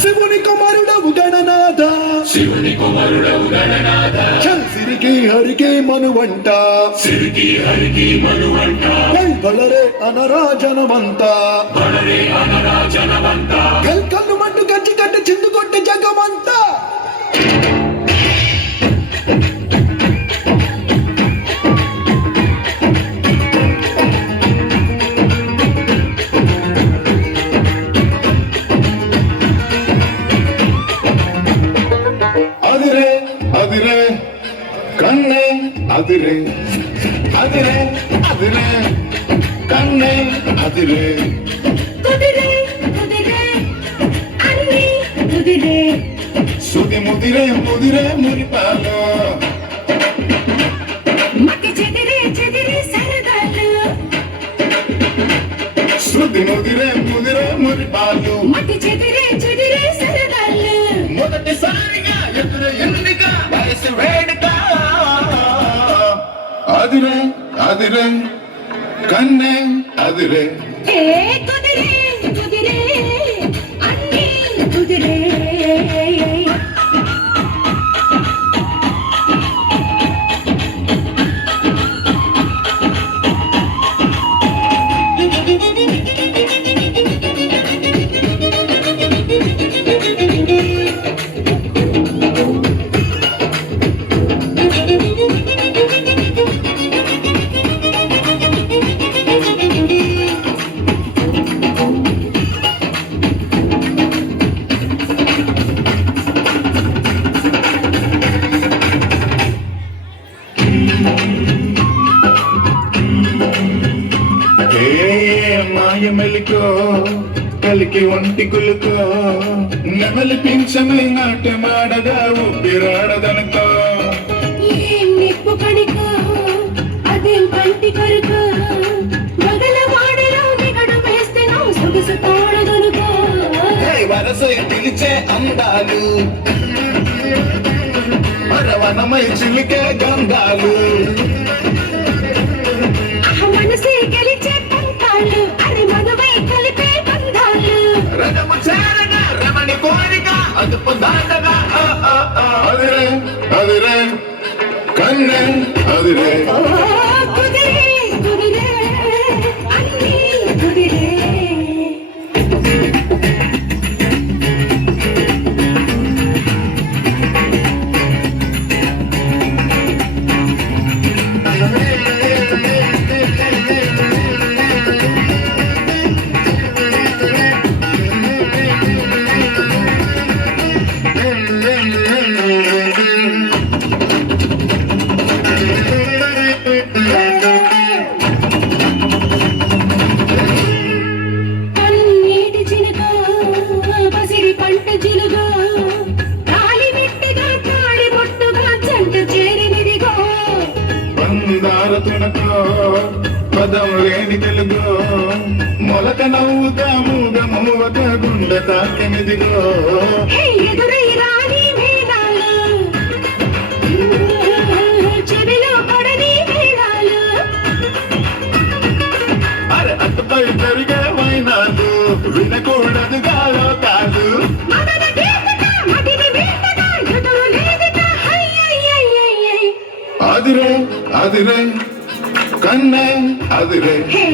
శివుని కుమారుడవు గణనాథ శివుని కుమారుడవు గణనాథ సిరికి హరికి మనువంట సిరికి హరికి మనువంట బళరే అనరాజనమంత బళరే అనరాజనమంత కల్కన్ను మంటు గచ్చి కట్టి చిందు కొట్టి జగమంతా అదిరే అదిరే కన్నే అదిరే అదిరే అదిరే కన్నే అదిరే కుదిరే కుదిరే అన్ని కుదిరే సుది ముదిరే ముదిరే మురిపాలు మట్టి చెదిరే చెదిరే సరదాలు శృతి ముదిరే ముదిరే మురిపాలు మట్టి చెదిరే చెదిరే సరదాలు మొదటిసారిగా ఎదురు ఎన్నిక వయసు వేడుక అదిరే అదిరే కన్నే అదిరే ఏ కుదిరే కుదిరే అన్ని కుదిరే మాయమెలికో కలికి ఒంటి కులుకో నెమలి పింఛమే నాట్యమాడగా ఊపిరాడదనుకో ఏం నిప్పు కణికో అదేం పంటి కొరుకో మొదల వాడలో దిగడు వేస్తే నా సొగసు తోడగనుకో వరస పిలిచే అందాలు పరవనమై చిలికే గంధాలు మనసే గెలిచే పంతాలు అది మధువై కలిపే బంధాలు రథము చేరగా రమణి కోరిక అదుపు దాటగా అదిరే అదిరే కన్నే అదిరే ఓ కుదిరే కుదిరే అన్ని కుదిరే అన్నిటి చిలుకో పసిడి పంట చిలుగో కాలి మెట్టిగా కాడి బొట్టుగా జంట చేరినిదిగో బందార తునకో పదం లేని తెలుగు మొలక నవ్వుగా మూగ మూవక గుండె తాకినిదిగో హే ఎదురై రాని మేళాలు చెవిలో పడని మేళాలు అరే అటుపై పెరిగే వైనాలు వినకూడదు గాలోకాలు మదన గీతక మదిని వీతక ఎదురు లేదిక హయ్యయ్యయ్యయ్యయ్ అదిరే అదిరే కన్నే అదిరే హే